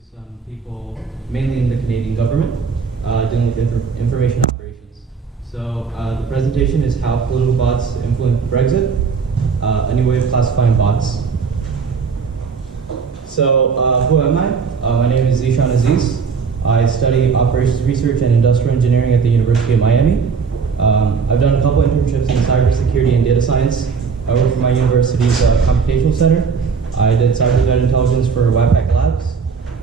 some people, mainly in the Canadian government, dealing with information operations. So the presentation is how political bots influence Brexit, a new way of classifying bots. So who am I? My name is Zeshan Aziz. I study operations research and industrial engineering at the University of Miami. I've done a couple internships in cybersecurity and data science. I work for my university's computational center. I did cyber threat intelligence for Webpack Labs.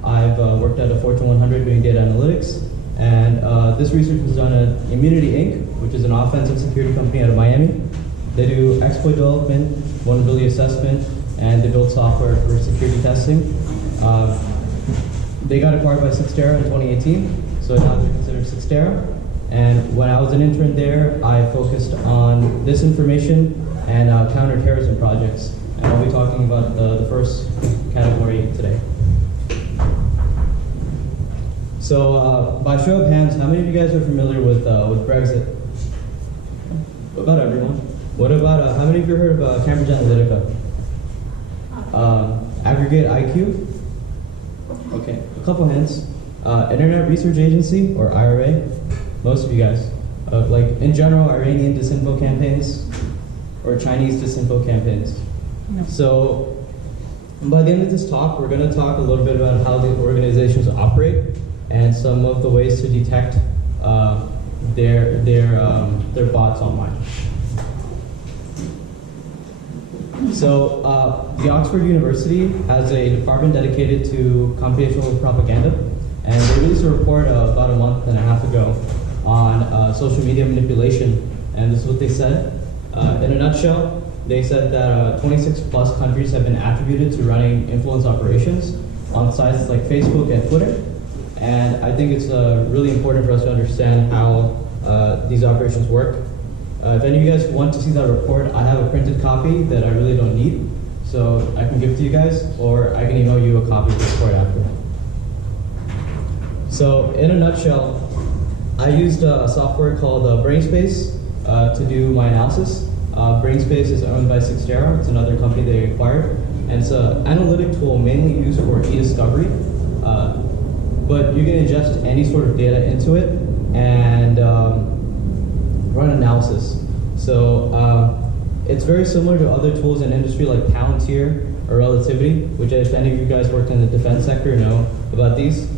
I've worked at a Fortune 100 doing data analytics. And this research was done at Immunity Inc., which is an offensive security company out of Miami. They do exploit development, vulnerability assessment, and they build software for security testing. They got acquired by Sixtera in 2018, so now they're considered Sixtera. And when I was an intern there, I focused on disinformation and counterterrorism projects. And I'll be talking about the first category today. So by show of hands, how many of you guys are familiar with Brexit? What about everyone? What about, how many of you heard of Cambridge Analytica? Aggregate IQ? Okay, a couple hands. Internet Research Agency, or IRA? Most of you guys. Like, in general, Iranian disinfo campaigns, or Chinese disinfo campaigns. No. So, by the end of this talk, we're going to talk a little bit about how the organizations operate and some of the ways to detect their bots online. So, the Oxford University has a department dedicated to computational propaganda, and they released a report about a month and a half ago on social media manipulation, and this is what they said. In a nutshell, they said that 26 plus countries have been attributed to running influence operations on sites like Facebook and Twitter. And I think it's really important for us to understand how these operations work. If any of you guys want to see that report, I have a printed copy that I really don't need, so I can give it to you guys, or I can email you a copy of the report after. So in a nutshell, I used a software called Brainspace to do my analysis. Brainspace is owned by Sixtera. It's another company they acquired. And it's an analytic tool mainly used for e-discovery. But you can ingest any sort of data into it and run analysis. So it's very similar to other tools in industry like Palantir or Relativity, which if any of you guys worked in the defense sector know about these.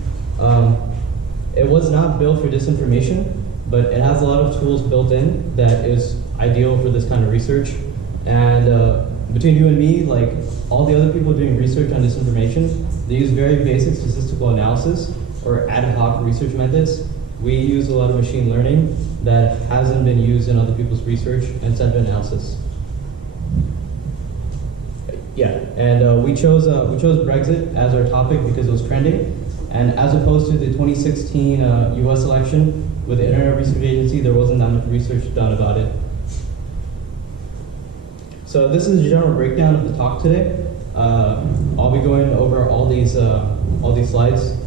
It was not built for disinformation, but it has a lot of tools built in that is ideal for this kind of research. And between you and me, like all the other people doing research on disinformation, they use very basic statistical analysis or ad hoc research methods. We use a lot of machine learning that hasn't been used in other people's research and sentiment analysis. Yeah, and we chose Brexit as our topic because it was trending. And as opposed to the 2016 US election with the Internet Research Agency, there wasn't that much research done about it. So this is a general breakdown of the talk today. I'll be going over all these slides,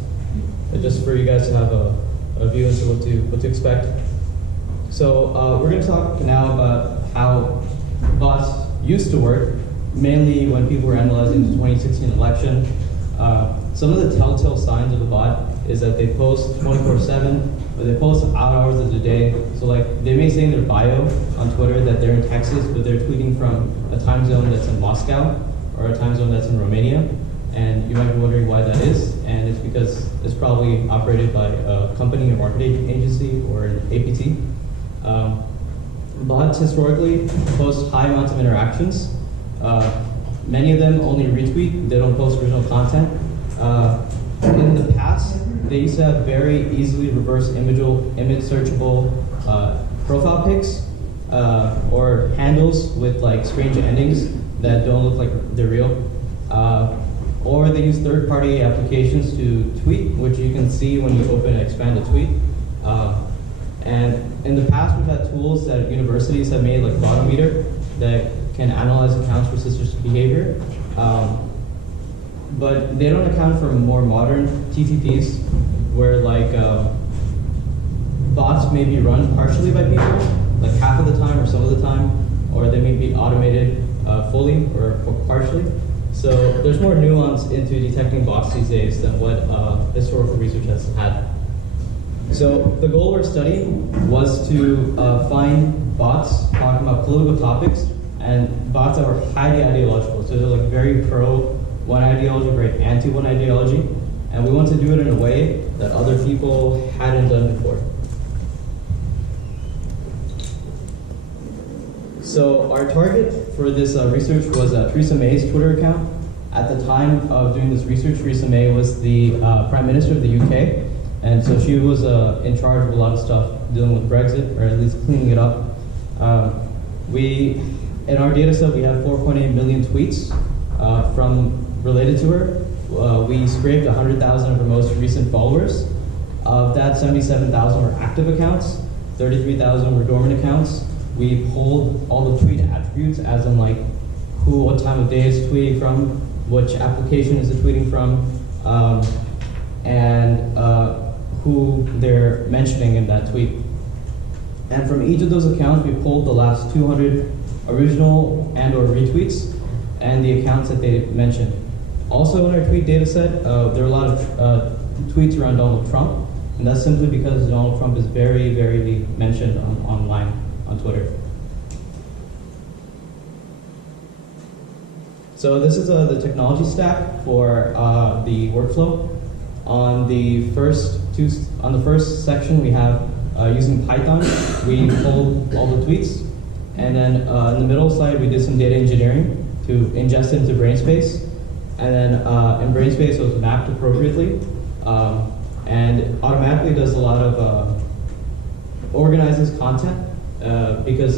just for you guys to have a view into what to expect. So we're going to talk now about how bots used to work, mainly when people were analyzing the 2016 election. Some of the telltale signs of a bot is that they post 24/7, or they post hours of the day. So like they may say in their bio on Twitter that they're in Texas, but they're tweeting from a time zone that's in Moscow or a time zone that's in Romania. And you might be wondering why that is, and it's because it's probably operated by a company or marketing agency or an APT. Bots historically post high amounts of interactions. Many of them only retweet, they don't post original content. In the past, they used to have very easily reverse image searchable profile pics or handles with like strange endings that don't look like they're real. Or they use third-party applications to tweet, which you can see when you open and expand a tweet. And in the past, we've had tools that universities have made, like Botometer, that can analyze accounts for suspicious behavior. But they don't account for more modern TTPs, where like bots may be run partially by people, like half of the time or some of the time, or they may be automated fully or partially. So there's more nuance into detecting bots these days than what historical research has had. So the goal of our study was to find bots talking about political topics and bots that were highly ideological. So they're like very pro one ideology, very anti one ideology. And we want to do it in a way that other people hadn't done before. So our target for this research was Theresa May's Twitter account. At the time of doing this research, Theresa May was the Prime Minister of the UK, and so she was in charge of a lot of stuff dealing with Brexit, or at least cleaning it up. In our data set, we have 4.8 million tweets related to her. We scraped 100,000 of her most recent followers. Of that, 77,000 were active accounts, 33,000 were dormant accounts. We pulled all the tweet attributes, as in like what time of day it's tweeting from, which application is it tweeting from, and who they're mentioning in that tweet. And from each of those accounts, we pulled the last 200 original and/or retweets and the accounts that they mentioned. Also in our tweet data set, there are a lot of tweets around Donald Trump, and that's simply because Donald Trump is very, very mentioned online on Twitter. So this is the technology stack for the workflow. On the first section, we have using Python, we pulled all the tweets, and then in the middle slide, we did some data engineering to ingest it into Brainspace, and then in Brainspace, it was mapped appropriately, and it automatically does a lot of organizes content. Because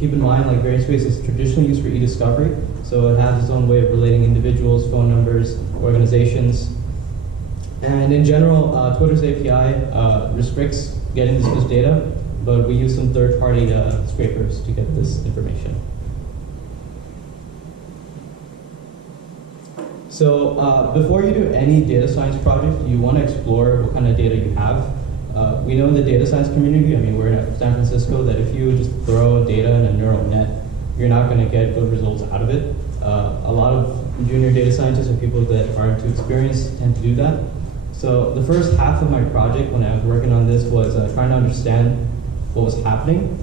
keep in mind, like Brainspace is traditionally used for e-discovery, so it has its own way of relating individuals, phone numbers, organizations. And in general, Twitter's API restricts getting this much data, but we use some third-party scrapers to get this information. So before you do any data science project, you want to explore what kind of data you have. We know in the data science community, I mean, we're in San Francisco, that if you just throw data in a neural net, you're not going to get good results out of it. A lot of junior data scientists or people that aren't too experienced tend to do that. So the first half of my project when I was working on this was trying to understand what was happening.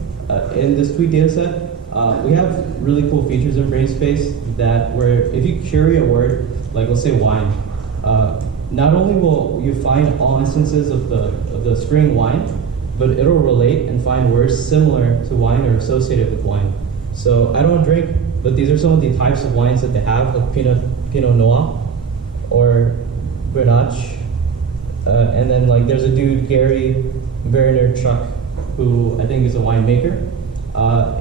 In this tweet data set, we have really cool features in Brainspace that where if you query a word, like let's say wine, not only will you find all instances of the string wine, but it'll relate and find words similar to wine or associated with wine. So I don't drink, but these are some of the types of wines that they have, like Pinot Noir or Grenache. And then like there's a dude, Gary Vaynerchuk, who I think is a winemaker.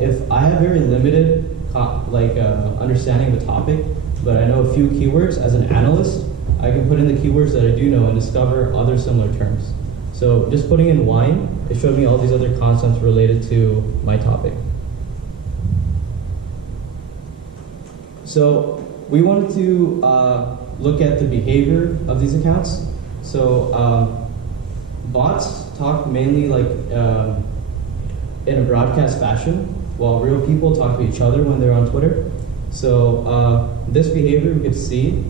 If I have very limited understanding of a topic, but I know a few keywords as an analyst, I can put in the keywords that I do know and discover other similar terms. So just putting in wine, it showed me all these other concepts related to my topic. So we wanted to look at the behavior of these accounts. So bots talk mainly like in a broadcast fashion, while real people talk to each other when they're on Twitter. So this behavior we could see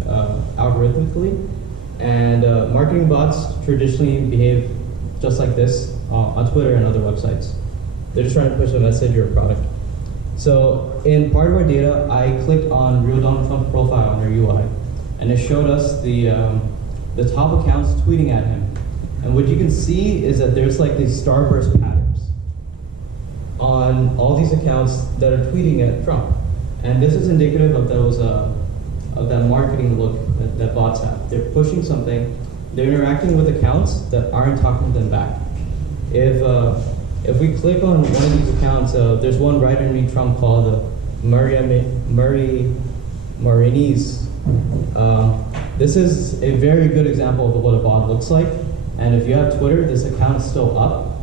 algorithmically, and marketing bots traditionally behave just like this on Twitter and other websites. They're just trying to push a message or a product. So in part of our data, I clicked on real Donald Trump profile on our UI, and it showed us the top accounts tweeting at him. And what you can see is that there's like these starburst patterns on all these accounts that are tweeting at Trump. And this is indicative of that marketing look that bots have. They're pushing something, they're interacting with accounts that aren't talking to them back. If we click on one of these accounts, there's one right underneath Trump called Marinese. This is a very good example of what a bot looks like. And if you have Twitter, this account is still up.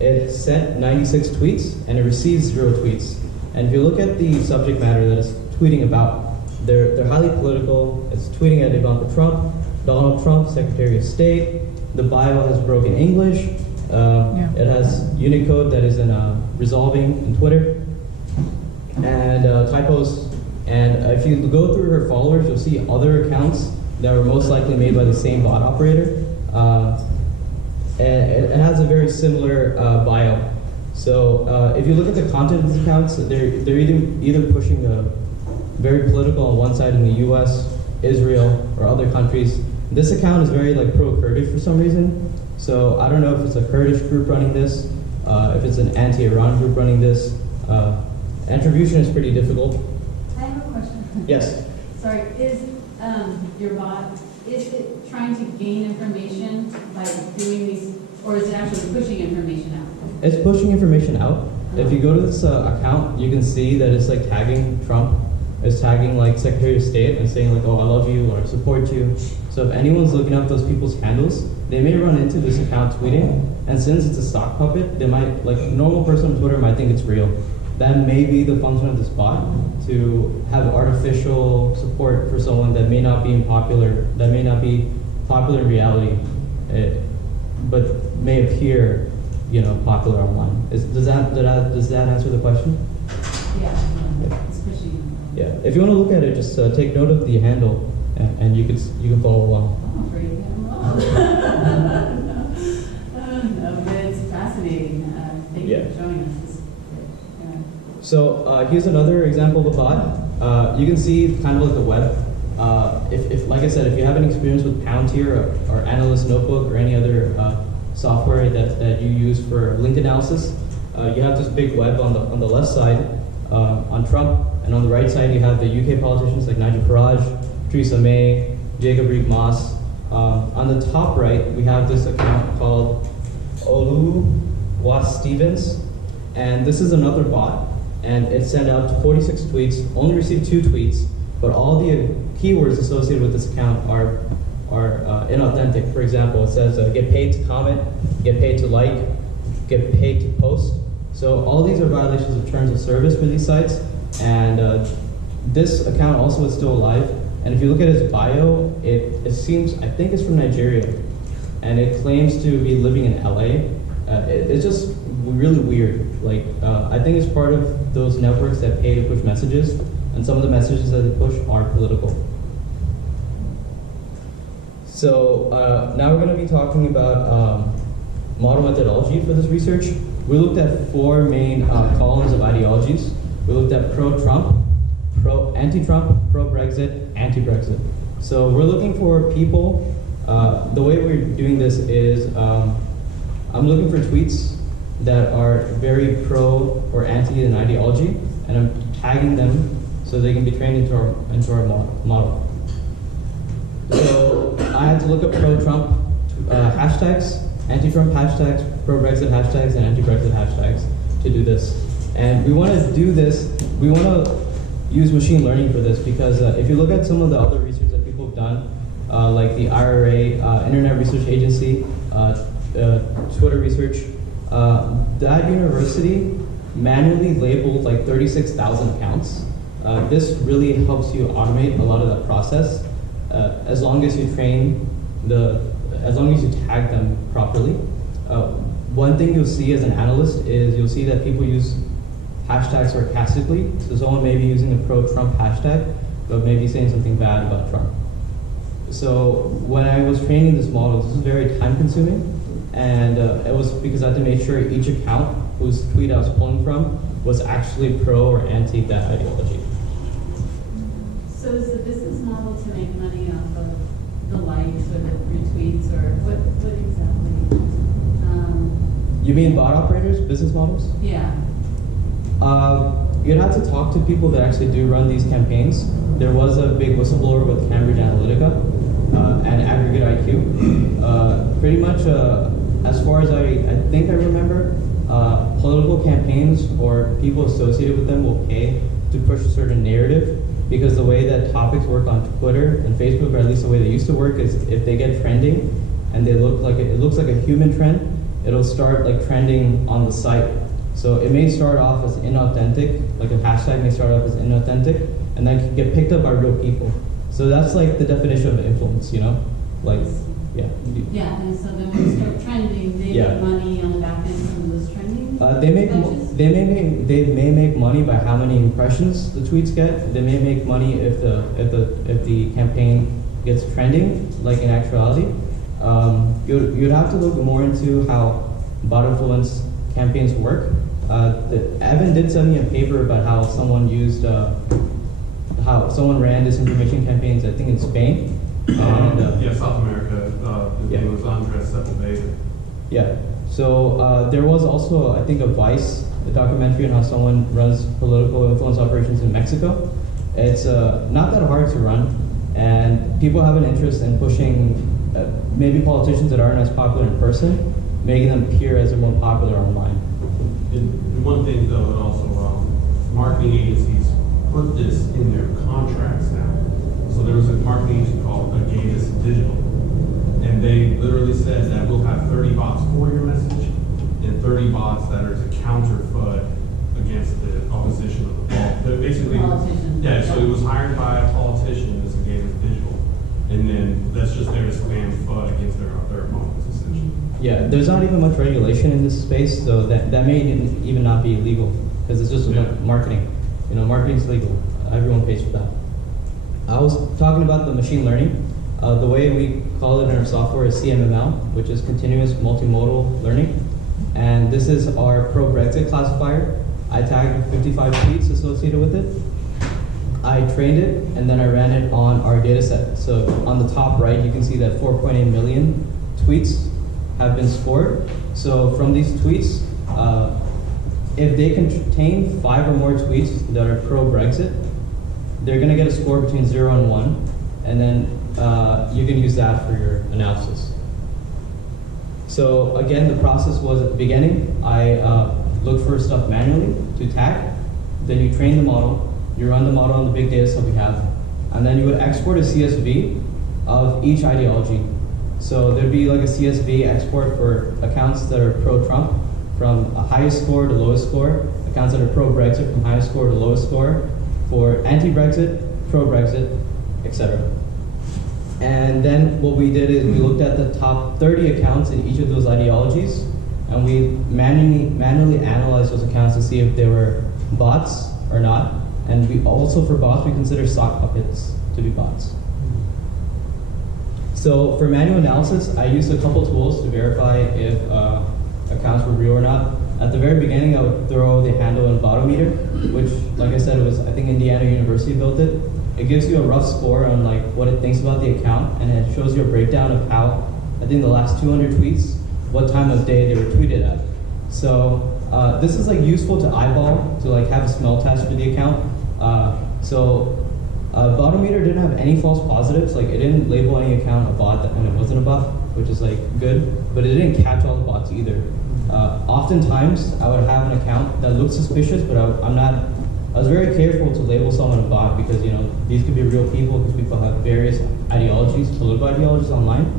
It sent 96 tweets and it receives 0 tweets. And if you look at the subject matter that it's tweeting about, they're highly political. It's tweeting at Ivanka Trump, Donald Trump, Secretary of State. The bio has broken English. It has Unicode that is in resolving in Twitter. And typos And if you go through her followers, you'll see other accounts that were most likely made by the same bot operator. And it has a very similar bio. So if you look at the content of these accounts, they're either pushing a very political on one side in the U.S., Israel, or other countries. This account is very like pro-Kurdish for some reason. So I don't know if it's a Kurdish group running this, if it's an anti-Iran group running this. Attribution is pretty difficult. I have a question. Yes. Sorry, is your bot, is it trying to gain information by doing these, or is it actually pushing information out? It's pushing information out. If you go to this account, you can see that it's like tagging Trump. It's tagging like Secretary of State and saying like, oh, I love you or I support you. So if anyone's looking up those people's handles, they may run into this account tweeting. And since it's a stock puppet, they might, like a normal person on Twitter might think it's real. That may be the function of this bot, to have artificial support for someone that may not be popular, that may not be popular in reality, but may appear, popular online. Does that answer the question? Yeah, it's pushing. Yeah. If you want to look at it, just take note of the handle, and you can follow along. I'm afraid to get involved. No, but it's fascinating. Thank you for showing us this. So here's another example of a bot. You can see kind of like the web. If like I said, if you have any experience with Palantir or Analyst Notebook or any other software that you use for link analysis, you have this big web on the left side on Trump, and on the right side you have the UK politicians like Nigel Farage, Theresa May, Jacob Rees-Mogg. On the top right, we have this account called Oluwa Stevens, and this is another bot. And it sent out 46 tweets, only received 2 tweets, but all the keywords associated with this account are inauthentic. For example, it says get paid to comment, get paid to like, get paid to post. So all these are violations of terms of service for these sites. And this account also is still alive. And if you look at his bio, it seems, I think it's from Nigeria. And it claims to be living in LA. It's just really weird. Like, I think it's part of those networks that pay to push messages, and some of the messages that they push are political. So now we're going to be talking about model methodology for this research. We looked at 4 main columns of ideologies. We looked at pro-Trump, anti-Trump, pro-Brexit, anti-Brexit. So we're looking for people. The way we're doing this is I'm looking for tweets that are very pro or anti an ideology, and I'm tagging them so they can be trained into our model. So I had to look up pro-Trump hashtags, anti-Trump hashtags, pro-Brexit hashtags, and anti-Brexit hashtags to do this. And we want to do this, we want to use machine learning for this, because if you look at some of the other research that people have done, like the IRA, Internet Research Agency, Twitter research, that university manually labeled like 36,000 accounts. This really helps you automate a lot of that process, as long as you as long as you tag them properly. One thing you'll see as an analyst is you'll see that people use hashtags sarcastically. So someone may be using a pro-Trump hashtag, but maybe saying something bad about Trump. So when I was training this model, this was very time-consuming, and it was because I had to make sure each account whose tweet I was pulling from was actually pro or anti that ideology. So is the business model to make money off of the likes or the retweets, or what exactly? You mean bot operators, business models? Yeah. You'd have to talk to people that actually do run these campaigns. There was a big whistleblower with Cambridge Analytica and Aggregate IQ. Pretty much, as far as I think I remember, political campaigns or people associated with them will pay to push a certain narrative, because the way that topics work on Twitter and Facebook, or at least the way they used to work, is if they get trending and they look like it looks like a human trend, it'll start like trending on the site. So it may start off as inauthentic, like a hashtag may start off as inauthentic, and then get picked up by real people. So that's like the definition of influence, you know? Like, yeah. Yeah, and so then when we start trending, they make money on the back end from those trending They may make money by how many impressions the tweets get. They may make money if the campaign gets trending, like in actuality. You'd have to look more into how bot influence campaigns work. Evan did send me a paper about how someone ran disinformation campaigns, I think in Spain. And, South America. It was Andres Sepulveda. Yeah. So there was also, I think, a Vice documentary on how someone runs political influence operations in Mexico. It's not that hard to run, and people have an interest in pushing maybe politicians that aren't as popular in person, making them appear as they're more popular online. And one thing, though, and also marketing agencies put this in their contracts now. So there was a marketing agency called Aziz Digital, and they literally said that we'll have 30 bots for your message and 30 bots that are to counter FUD against the opposition of the ball. But basically, yeah, so it was hired by a politician, this Aziz Digital, and then that's just there to spam FUD against their opponents, essentially. Yeah, there's not even much regulation in this space, so that may even not be illegal, because it's just like marketing. You know, marketing's legal. Everyone pays for that. I was talking about the machine learning. The way we call it in our software is CMML, which is continuous multimodal learning. And this is our pro-Brexit classifier. I tagged 55 tweets associated with it. I trained it, and then I ran it on our data set. So on the top right, you can see that 4.8 million tweets have been scored. So from these tweets, if they contain 5 or more tweets that are pro-Brexit, they're going to get a score between 0 and 1, and then you can use that for your analysis. So again, the process was at the beginning, I looked for stuff manually to tag, then you train the model, you run the model on the big data set we have, and then you would export a CSV of each ideology. So there'd be like a CSV export for accounts that are pro-Trump, from highest score to lowest score, accounts that are pro-Brexit from highest score to lowest score, for anti-Brexit, pro-Brexit, etc. And then what we did is we looked at the top 30 accounts in each of those ideologies, and we manually analyzed those accounts to see if they were bots or not. And we also, for bots, we consider sock puppets to be bots. So for manual analysis, I used a couple tools to verify if accounts were real or not. At the very beginning, I would throw the handle and botometer, which, like I said, was, I think, Indiana University built it. It gives you a rough score on like what it thinks about the account, and it shows you a breakdown of how, I think, the last 200 tweets, what time of day they were tweeted at. So this is like useful to eyeball, to like have a smell test for the account. Botometer didn't have any false positives. Like it didn't label any account a bot when it wasn't a bot, which is like good, but it didn't catch all the bots either. Oftentimes, I would have an account that looked suspicious, but I was very careful to label someone a bot because, you know, these could be real people because people have various ideologies, political ideologies online.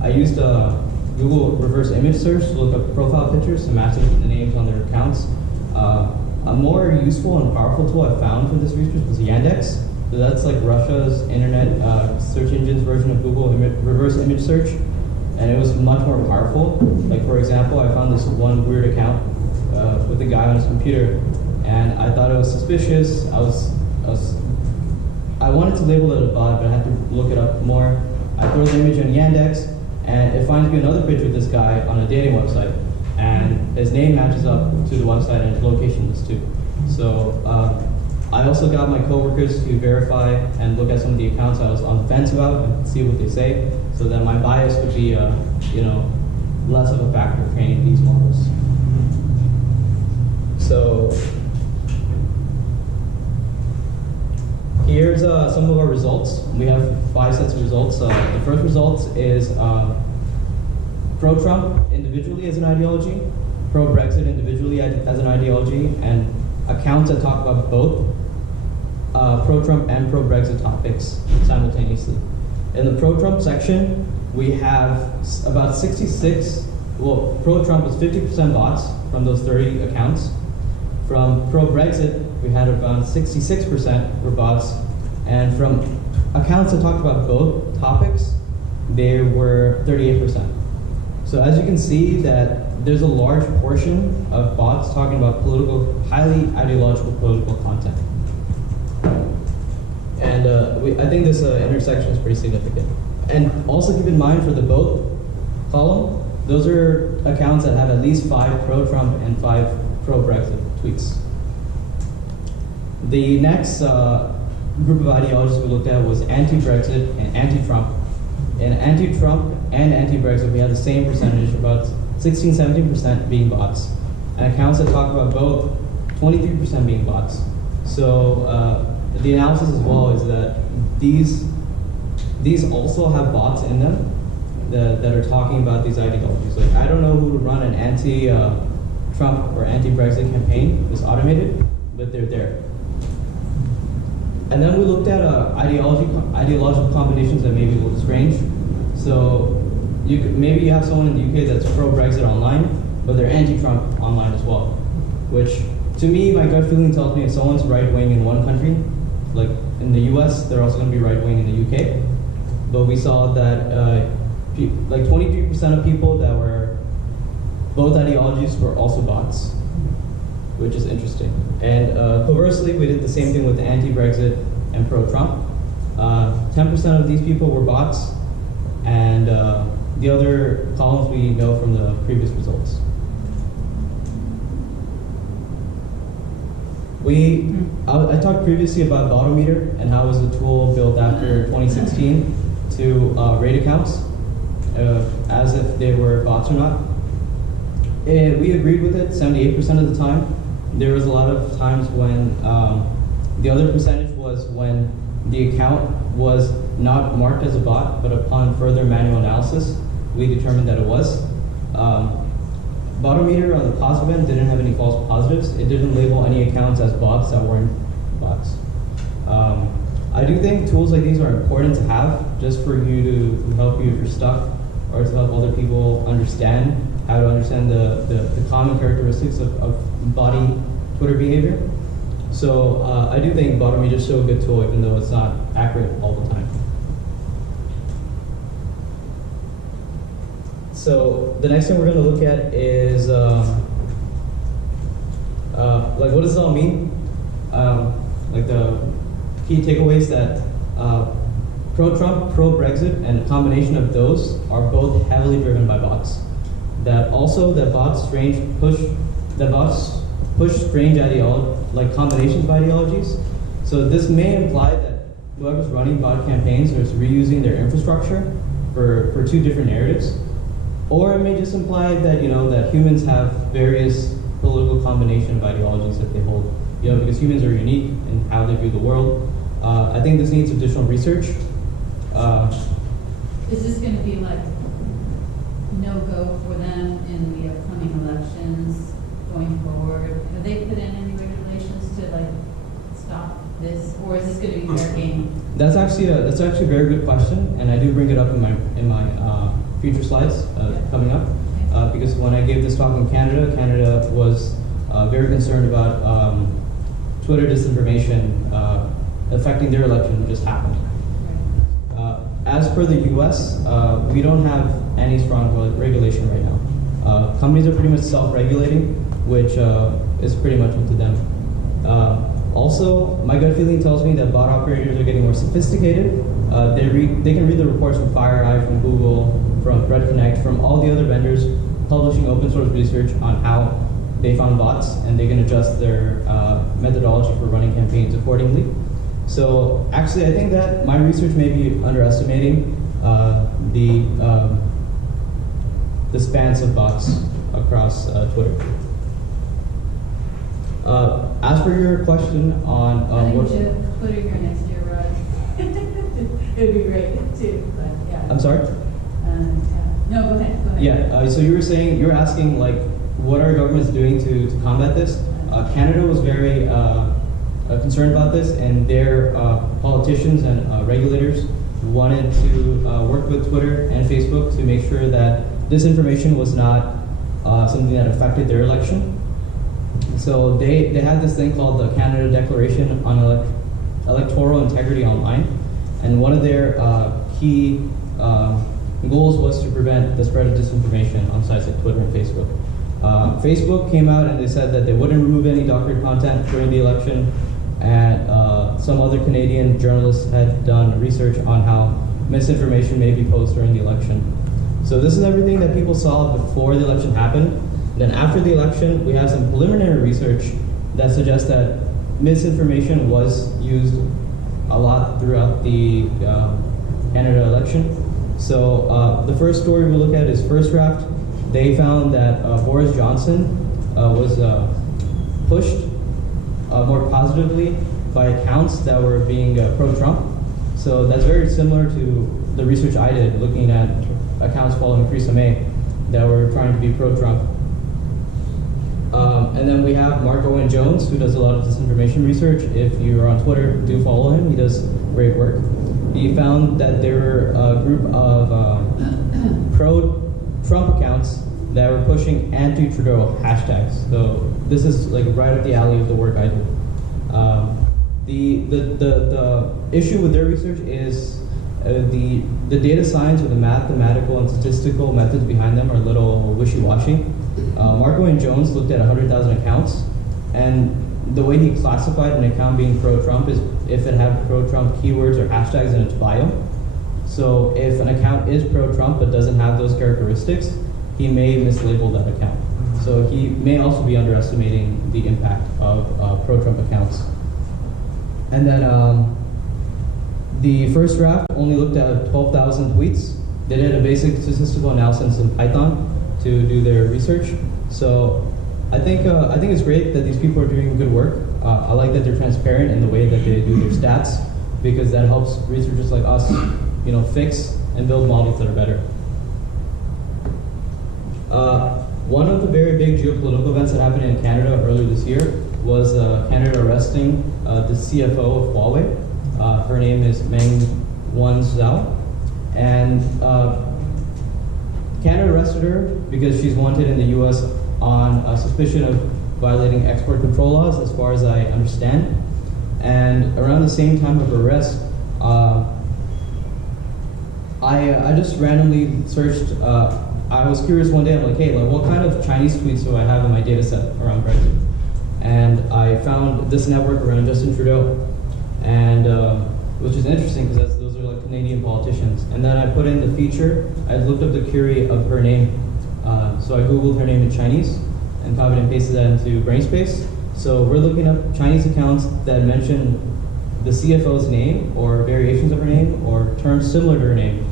I used Google reverse image search to look up profile pictures to match them with the names on their accounts. A more useful and powerful tool I found for this research was Yandex. So that's like Russia's internet search engine's version of Google reverse image search. And it was much more powerful. Like, for example, I found this one weird account with a guy on his computer, and I thought it was suspicious. I wanted to label it a bot, but I had to look it up more. I throw the image on Yandex, and it finds me another picture of this guy on a dating website, and his name matches up to the website, and his location does too. So I also got my coworkers to verify and look at some of the accounts I was on the fence about and see what they say, so that my bias would be, less of a factor in training these models. So here's some of our results. We have 5 sets of results. The first result is pro-Trump individually as an ideology, pro-Brexit individually as an ideology, and accounts that talk about both pro-Trump and pro-Brexit topics simultaneously. In the pro-Trump section, we have about 66, well, pro-Trump was 50% bots from those 30 accounts. From pro-Brexit, we had about 66% were bots. And from accounts that talked about both topics, there were 38%. So as you can see that there's a large portion of bots talking about highly ideological political content. And I think this intersection is pretty significant. And also keep in mind for the both column, those are accounts that have at least 5 pro-Trump and 5 pro-Brexit tweets. The next group of ideologies we looked at was anti-Brexit and anti-Trump. And anti-Trump and anti-Brexit, we had the same percentage, about 16-17% being bots. And accounts that talk about both, 23% being bots. So the analysis as well is that these also have bots in them that are talking about these ideologies. Like, I don't know who would run an anti-Trump or anti-Brexit campaign. It's automated, but they're there. And then we looked at ideological combinations that maybe look strange. So maybe you have someone in the UK that's pro-Brexit online, but they're anti-Trump online as well. Which, to me, my gut feeling tells me if someone's right-wing in one country, like in the US, they're also going to be right-wing in the UK. But we saw that like 23% of people that were both ideologies were also bots, which is interesting. And conversely, we did the same thing with anti-Brexit and pro-Trump. 10% of these people were bots, and the other columns we know from the previous results. I talked previously about Botometer and how it was a tool built after 2016 to rate accounts as if they were bots or not. And we agreed with it 78% of the time. There was a lot of times when the other percentage was when the account was not marked as a bot, but upon further manual analysis, we determined that it was. Botometer on the positive end didn't have any false positives. It didn't label any accounts as bots that weren't bots. I do think tools like these are important to have just for you to help you if you're stuck, or to help other people understand how to understand the common characteristics of body Twitter behavior. So I do think Botometer is still a good tool, even though it's not accurate all the time. So the next thing we're going to look at is like, what does this all mean? Like the key takeaways that pro-Trump, pro-Brexit, and a combination of those are both heavily driven by bots. That bots push strange like combinations of ideologies. So this may imply that whoever's running bot campaigns is reusing their infrastructure for 2 different narratives. Or it may just imply that that humans have various political combination of ideologies that they hold. Because humans are unique in how they view the world. I think this needs additional research. Is this going to be like no-go for them in the upcoming elections going forward? Have they put in any regulations to like stop this, or is this going to be fair game? That's actually a very good question, and I do bring it up in my future slides coming up, because when I gave this talk in Canada was very concerned about Twitter disinformation affecting their election, which just happened. As per the US, we don't have any strong regulation right now. Companies are pretty much self-regulating, which is pretty much up to them. Also, my gut feeling tells me that bot operators are getting more sophisticated. They can read the reports from FireEye, from Google, from ThreadConnect, from all the other vendors publishing open source research on how they found bots, and they can adjust their methodology for running campaigns accordingly. So actually, I think that my research may be underestimating the spans of bots across Twitter. As for your question on I think you should put your next year, right? It'd be great too, but yeah. I'm sorry? No, go ahead. Yeah, so you were asking like, what are governments doing to combat this? Canada was very concerned about this, and their politicians and regulators wanted to work with Twitter and Facebook to make sure that this information was not something that affected their election. So they had this thing called the Canada Declaration on Electoral Integrity Online, and one of their key goals was to prevent the spread of disinformation on sites like Twitter and Facebook. Facebook came out and they said that they wouldn't remove any doctored content during the election, and some other Canadian journalists had done research on how misinformation may be posted during the election. So this is everything that people saw before the election happened. Then after the election, we have some preliminary research that suggests that misinformation was used a lot throughout the Canada election. So the first story we'll look at is First Draft. They found that Boris Johnson was pushed more positively by accounts that were being pro-Trump. So that's very similar to the research I did looking at accounts following Theresa May that were trying to be pro-Trump. And then we have Mark Owen Jones, who does a lot of disinformation research. If you're on Twitter, do follow him. He does great work. He found that there were a group of pro-Trump accounts that were pushing anti-Trudeau hashtags. So this is like right up the alley of the work I do. The issue with their research is the data science or the mathematical and statistical methods behind them are a little wishy-washy. Marco and Jones looked at 100,000 accounts, and the way he classified an account being pro-Trump is if it had pro-Trump keywords or hashtags in its bio. So if an account is pro-Trump but doesn't have those characteristics, he may mislabel that account. So he may also be underestimating the impact of pro-Trump accounts. And then the First Draft only looked at 12,000 tweets. They did a basic statistical analysis in Python to do their research. So I think it's great that these people are doing good work. I like that they're transparent in the way that they do their stats, because that helps researchers like us, fix and build models that are better. One of the very big geopolitical events that happened in Canada earlier this year was Canada arresting the CFO of Huawei. Her name is Meng Wanzhou, and Canada arrested her because she's wanted in the U.S. on a suspicion of violating export control laws, as far as I understand. And around the same time of her arrest, I just randomly searched. I was curious one day. I'm like, hey, what kind of Chinese tweets do I have in my data set around Brexit? And I found this network around Justin Trudeau, and which is interesting because those are like Canadian politicians. And then I put in the feature. I looked up the query of her name, so I googled her name in Chinese and copied and pasted that into Brainspace. So we're looking up Chinese accounts that mention the CFO's name or variations of her name or terms similar to her name.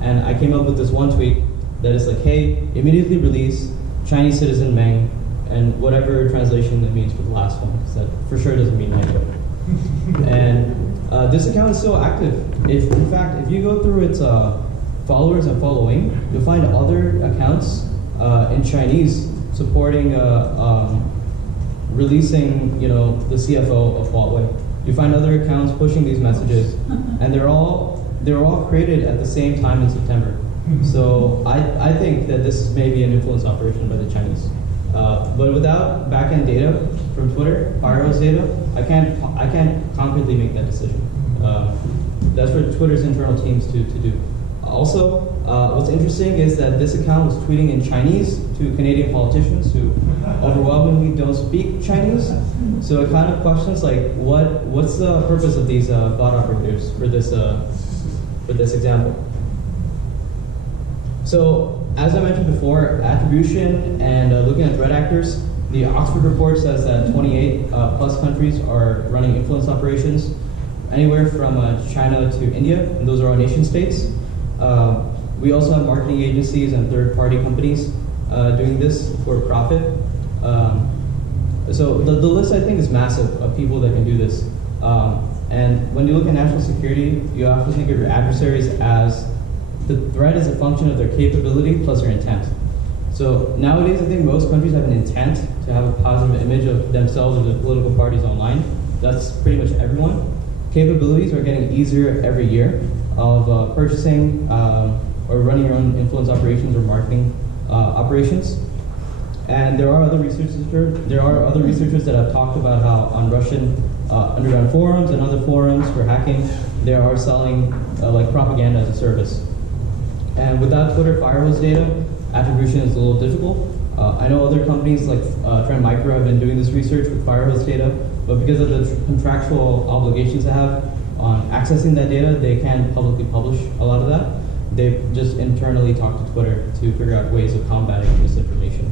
And I came up with this one tweet that is like, hey, immediately release Chinese citizen Meng, and whatever translation that means for the last one, because that for sure doesn't mean anything. And this account is still active. In fact, if you go through its followers and following, you'll find other accounts in Chinese supporting releasing, the CFO of Huawei. You find other accounts pushing these messages, and they were all created at the same time in September. So I think that this may be an influence operation by the Chinese. But without back-end data from Twitter, firehose data, I can't concretely make that decision. That's for Twitter's internal teams to do. Also, what's interesting is that this account was tweeting in Chinese to Canadian politicians who overwhelmingly don't speak Chinese. So it kind of questions like, what's the purpose of these bot operators for this example? So, as I mentioned before, attribution and looking at threat actors, the Oxford report says that 28 plus countries are running influence operations, anywhere from China to India, and those are all nation states. We also have marketing agencies and third-party companies doing this for profit. So the list, I think, is massive of people that can do this. And when you look at national security, you have to think of your adversaries as the threat is a function of their capability plus their intent. So nowadays, I think most countries have an intent to have a positive image of themselves or their political parties online. That's pretty much everyone. Capabilities are getting easier every year of purchasing or running your own influence operations or marketing operations. And there are other researchers that have talked about how on Russian underground forums and other forums for hacking, they are selling like propaganda as a service. And without Twitter firehose data, attribution is a little difficult. I know other companies like Trend Micro have been doing this research with firehose data, but because of the contractual obligations they have on accessing that data, they can't publicly publish a lot of that. They just internally talk to Twitter to figure out ways of combating misinformation.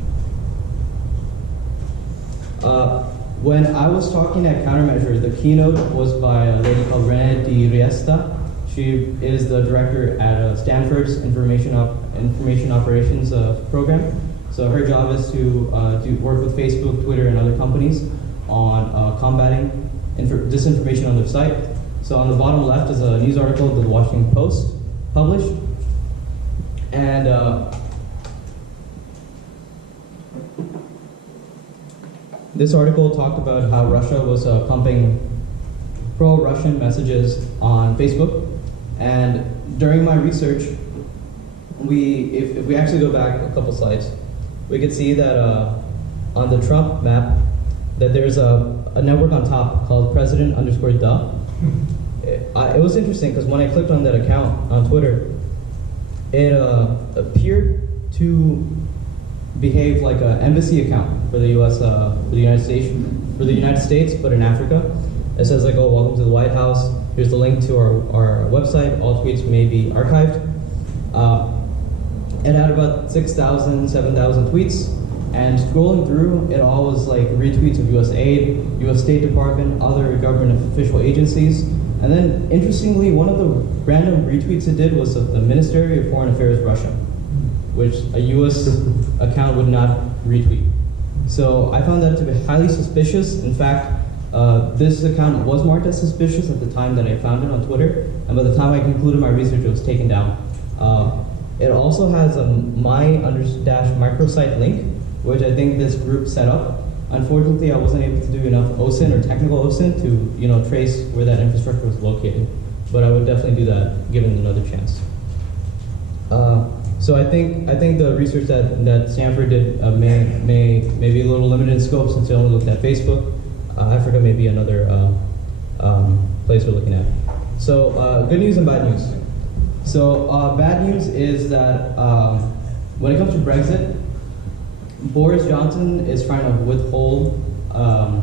When I was talking at Countermeasure, the keynote was by a lady called Renee Di Riesta. She is the director at Stanford's Information Operations program. So her job is to work with Facebook, Twitter, and other companies on combating disinformation on their site. So on the bottom left is a news article that the Washington Post published. And this article talked about how Russia was pumping pro-Russian messages on Facebook. And during my research, if we actually go back a couple slides, we could see that on the Trump map, that there's a network on top called President_duh. It was interesting because when I clicked on that account on Twitter, it appeared to behave like an embassy account for the U.S. For the United States, but in Africa. It says like, "Oh, welcome to the White House. Here's the link to our website. All tweets may be archived." It had about 6,000, 7,000 tweets, and scrolling through, it all was like retweets of U.S. aid, U.S. State Department, other government official agencies. And then, interestingly, one of the random retweets it did was of the Ministry of Foreign Affairs Russia, which a U.S. account would not retweet. So I found that to be highly suspicious. In fact, this account was marked as suspicious at the time that I found it on Twitter, and by the time I concluded my research, it was taken down. It also has a my_microsite link, which I think this group set up. Unfortunately, I wasn't able to do enough OSINT or technical OSINT to trace where that infrastructure was located, but I would definitely do that given another chance. So I think the research that Stanford did may be a little limited in scope since they only looked at Facebook. Africa may be another place we're looking at. So good news and bad news. So bad news is that when it comes to Brexit, Boris Johnson is trying to withhold a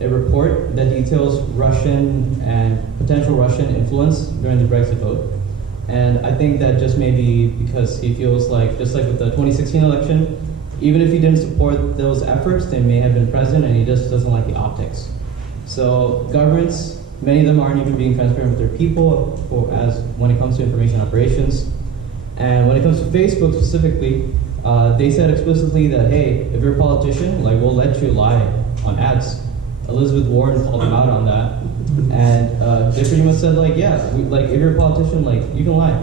report that details Russian and potential Russian influence during the Brexit vote. And I think that just may be because he feels like, just like with the 2016 election, even if he didn't support those efforts, they may have been present, and he just doesn't like the optics. So governments, many of them aren't even being transparent with their people when it comes to information operations. And when it comes to Facebook specifically, they said explicitly that, hey, if you're a politician, like, we'll let you lie on ads. Elizabeth Warren called them out on that. And they pretty much said, like, yeah, if you're a politician, like, you can lie.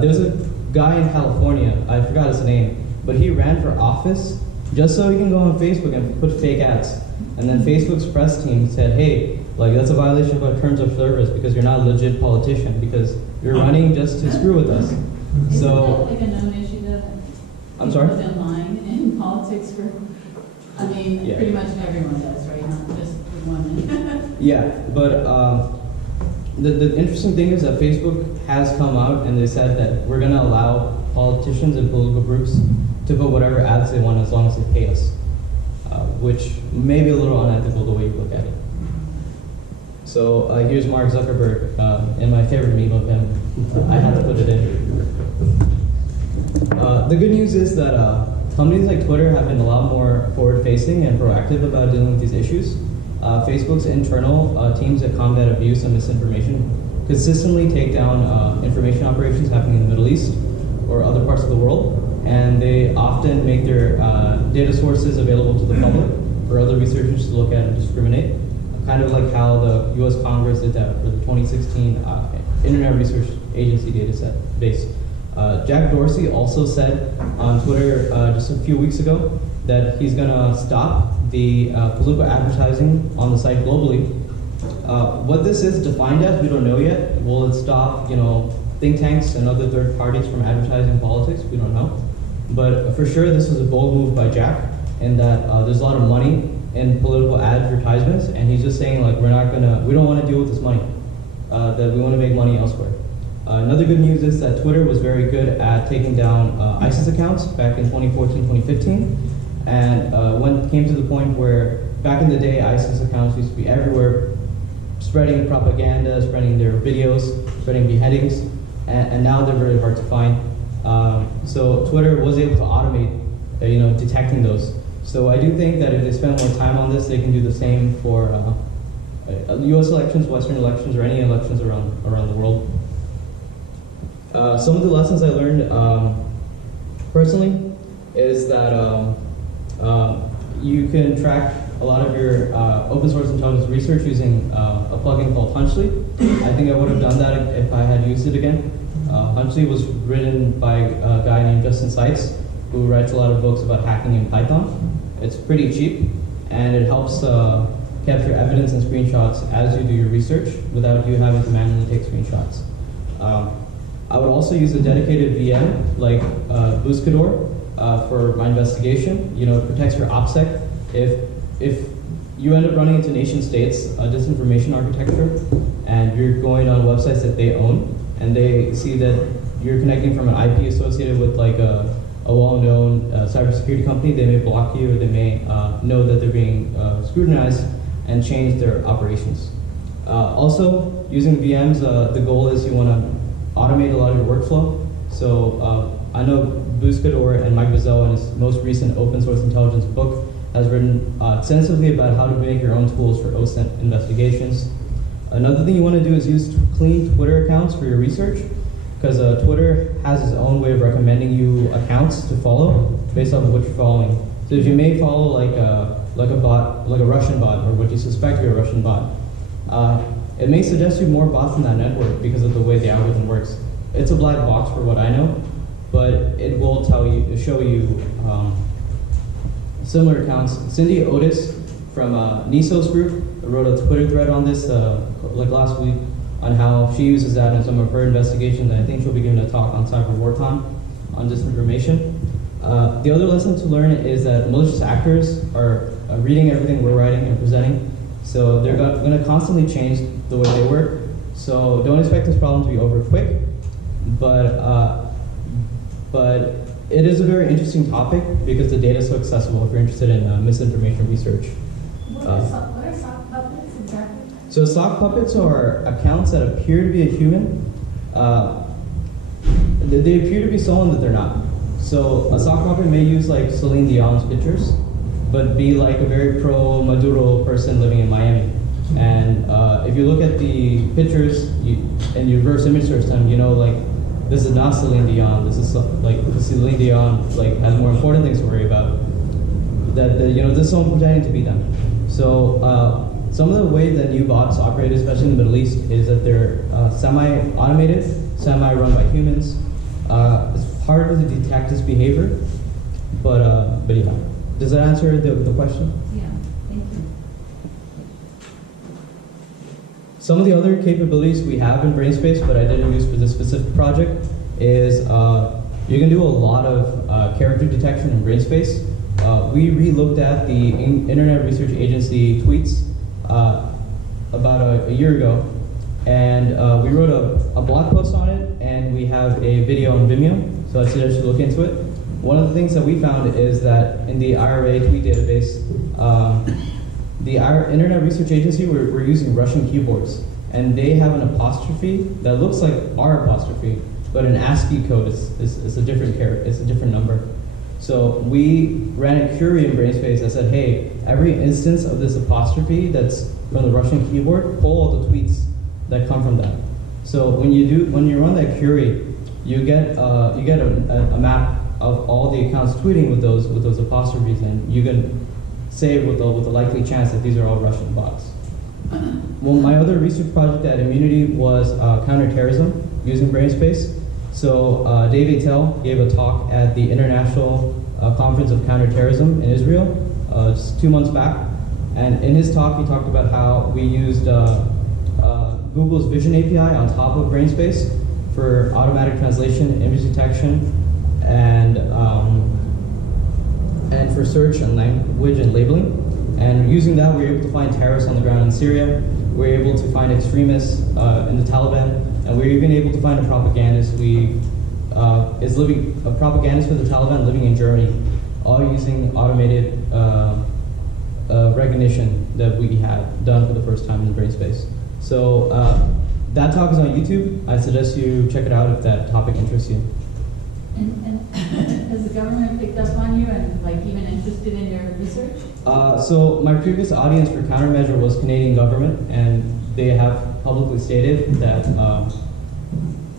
There's a guy in California, I forgot his name, but he ran for office just so he can go on Facebook and put fake ads. And then Facebook's press team said, hey, like, that's a violation of our terms of service because you're not a legit politician, because you're running just to screw with us. Isn't that like a known issue though? I'm sorry? People don't lie in politics for, I mean, Yeah. pretty much everyone does, right? Not just the women. Yeah, but the interesting thing is that Facebook has come out and they said that we're going to allow politicians and political groups to put whatever ads they want as long as they pay us, which may be a little unethical the way you look at it. So here's Mark Zuckerberg, and my favorite meme of him. I had to put it in. The good news is that companies like Twitter have been a lot more forward-facing and proactive about dealing with these issues. Facebook's internal teams that combat abuse and misinformation consistently take down information operations happening in the Middle East or other parts of the world, and they often make their data sources available to the public for other researchers to look at and discriminate, kind of like how the U.S. Congress did that for the 2016 Internet Research Agency database. Jack Dorsey also said on Twitter just a few weeks ago that he's going to stop the political advertising on the site globally. What this is defined as, we don't know yet. Will it stop, think tanks and other third parties from advertising politics? We don't know. But for sure, this is a bold move by Jack, in that there's a lot of money in political advertisements, and he's just saying, like, we don't want to deal with this money. That we want to make money elsewhere. Another good news is that Twitter was very good at taking down ISIS accounts back in 2014, 2015. And when it came to the point where back in the day, ISIS accounts used to be everywhere, spreading propaganda, spreading their videos, spreading beheadings, and now they're very hard to find. So Twitter was able to automate, detecting those. So I do think that if they spend more time on this, they can do the same for U.S. elections, Western elections, or any elections around the world. Some of the lessons I learned personally is that you can track a lot of your open source intelligence research using a plugin called Hunchly. I think I would have done that if I had used it again. Hunchly was written by a guy named Justin Sykes, who writes a lot of books about hacking in Python. It's pretty cheap, and it helps capture evidence and screenshots as you do your research without you having to manually take screenshots. I would also use a dedicated VM like Buscador for my investigation. It protects your OPSEC. If you end up running into nation states disinformation architecture and you're going on websites that they own and they see that you're connecting from an IP associated with like a well-known cybersecurity company, they may block you, or they may know that they're being scrutinized and change their operations. Also, using VMs, the goal is you want to automate a lot of your workflow. So I know Buscador and Mike Vizel in his most recent open source intelligence book has written extensively about how to make your own tools for OSINT investigations. Another thing you want to do is use clean Twitter accounts for your research, because Twitter has its own way of recommending you accounts to follow based off of what you're following. So if you may follow like a bot, like a Russian bot, or what you suspect to be a Russian bot, it may suggest you more bots in that network because of the way the algorithm works. It's a black box for what I know, but it will show you similar accounts. Cindy Otis from Niso's group wrote a Twitter thread on this like last week on how she uses that in some of her investigations, and I think she'll be giving a talk on Cyber Wartime on disinformation. The other lesson to learn is that malicious actors are reading everything we're writing and presenting, so they're going to constantly change the way they work. So don't expect this problem to be over quick, but it is a very interesting topic because the data is so accessible if you're interested in misinformation research. What are sock puppets exactly? So sock puppets are accounts that appear to be a human. They appear to be someone that they're not. So a sock puppet may use like Celine Dion's pictures, but be like a very pro-Maduro person living in Miami. And if you look at the pictures and you reverse image search them, like this is not Celine Dion. This is like Celine Dion has more important things to worry about. That this is someone pretending to be them. So some of the way that new bots operate, especially in the Middle East, is that they're semi-automated, semi-run by humans. It's harder to detect this behavior, but yeah. Does that answer the question? Yeah, thank you. Some of the other capabilities we have in BrainSpace, but I didn't use for this specific project, is you can do a lot of character detection in BrainSpace. We re-looked at the Internet Research Agency tweets about a year ago, and we wrote a blog post on it, and we have a video on Vimeo, so I suggest you look into it. One of the things that we found is that in the IRA tweet database, the Internet Research Agency, we're using Russian keyboards, and they have an apostrophe that looks like our apostrophe, but in ASCII code it's a different character, it's a different number. So we ran a query in BrainSpace that said, hey, every instance of this apostrophe that's from the Russian keyboard, pull all the tweets that come from that. So when you run that query, you get a map of all the accounts tweeting with those apostrophes, and you can say with the likely chance that these are all Russian bots. Well, my other research project at Immunity was counterterrorism using BrainSpace. So Dave Attell gave a talk at the International Conference of Counterterrorism in Israel just 2 months back. And in his talk, he talked about how we used Google's Vision API on top of BrainSpace for automatic translation, image detection, and for search and language and labeling. And using that, we were able to find terrorists on the ground in Syria. We were able to find extremists in the Taliban. And we were even able to find a propagandist. A propagandist for the Taliban living in Germany. all using automated recognition that we had done for the first time in BrainSpace. So that talk is on YouTube. I suggest you check it out if that topic interests you. And has the government picked up on you and like even interested in your research? So my previous audience for Countermeasure was Canadian government, and they have publicly stated that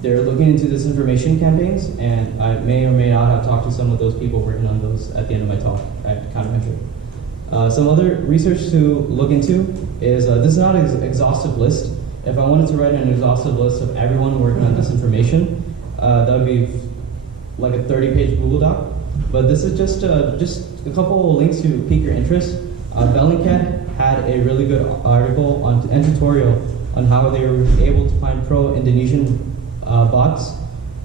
they're looking into disinformation campaigns, and I may or may not have talked to some of those people working on those at the end of my talk at Countermeasure. Some other research to look into is, this is not an exhaustive list. If I wanted to write an exhaustive list of everyone working on disinformation, that would be like a 30-page Google Doc. But this is just a couple of links to pique your interest. Bellingcat had a really good article and tutorial on how they were able to find pro-Indonesian bots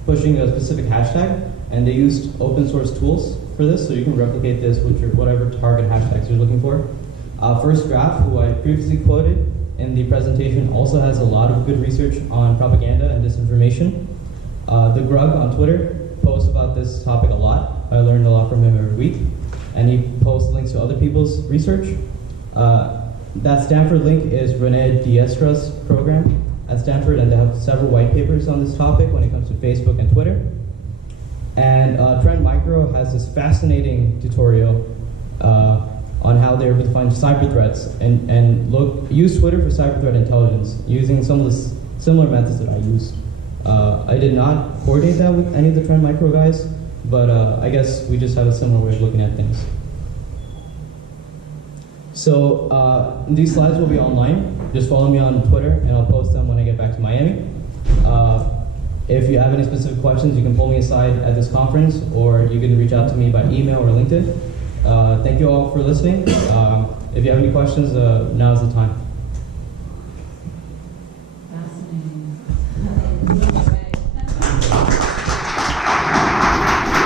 pushing a specific hashtag, and they used open source tools for this, so you can replicate this with your whatever target hashtags you're looking for. First Graph, who I previously quoted in the presentation, also has a lot of good research on propaganda and disinformation. The Grug on Twitter posts about this topic a lot. I learned a lot from him every week, and he posts links to other people's research. That Stanford link is René Diestra's program at Stanford, and they have several white papers on this topic when it comes to Facebook and Twitter. And Trend Micro has this fascinating tutorial on how they're able to find cyber threats and use Twitter for cyber threat intelligence using some of the similar methods that I used. I did not coordinate that with any of the Trend Micro guys, but I guess we just have a similar way of looking at things. So these slides will be online. Just follow me on Twitter, and I'll post them when I get back to Miami. If you have any specific questions, you can pull me aside at this conference, or you can reach out to me by email or LinkedIn. Thank you all for listening. If you have any questions, now's the time.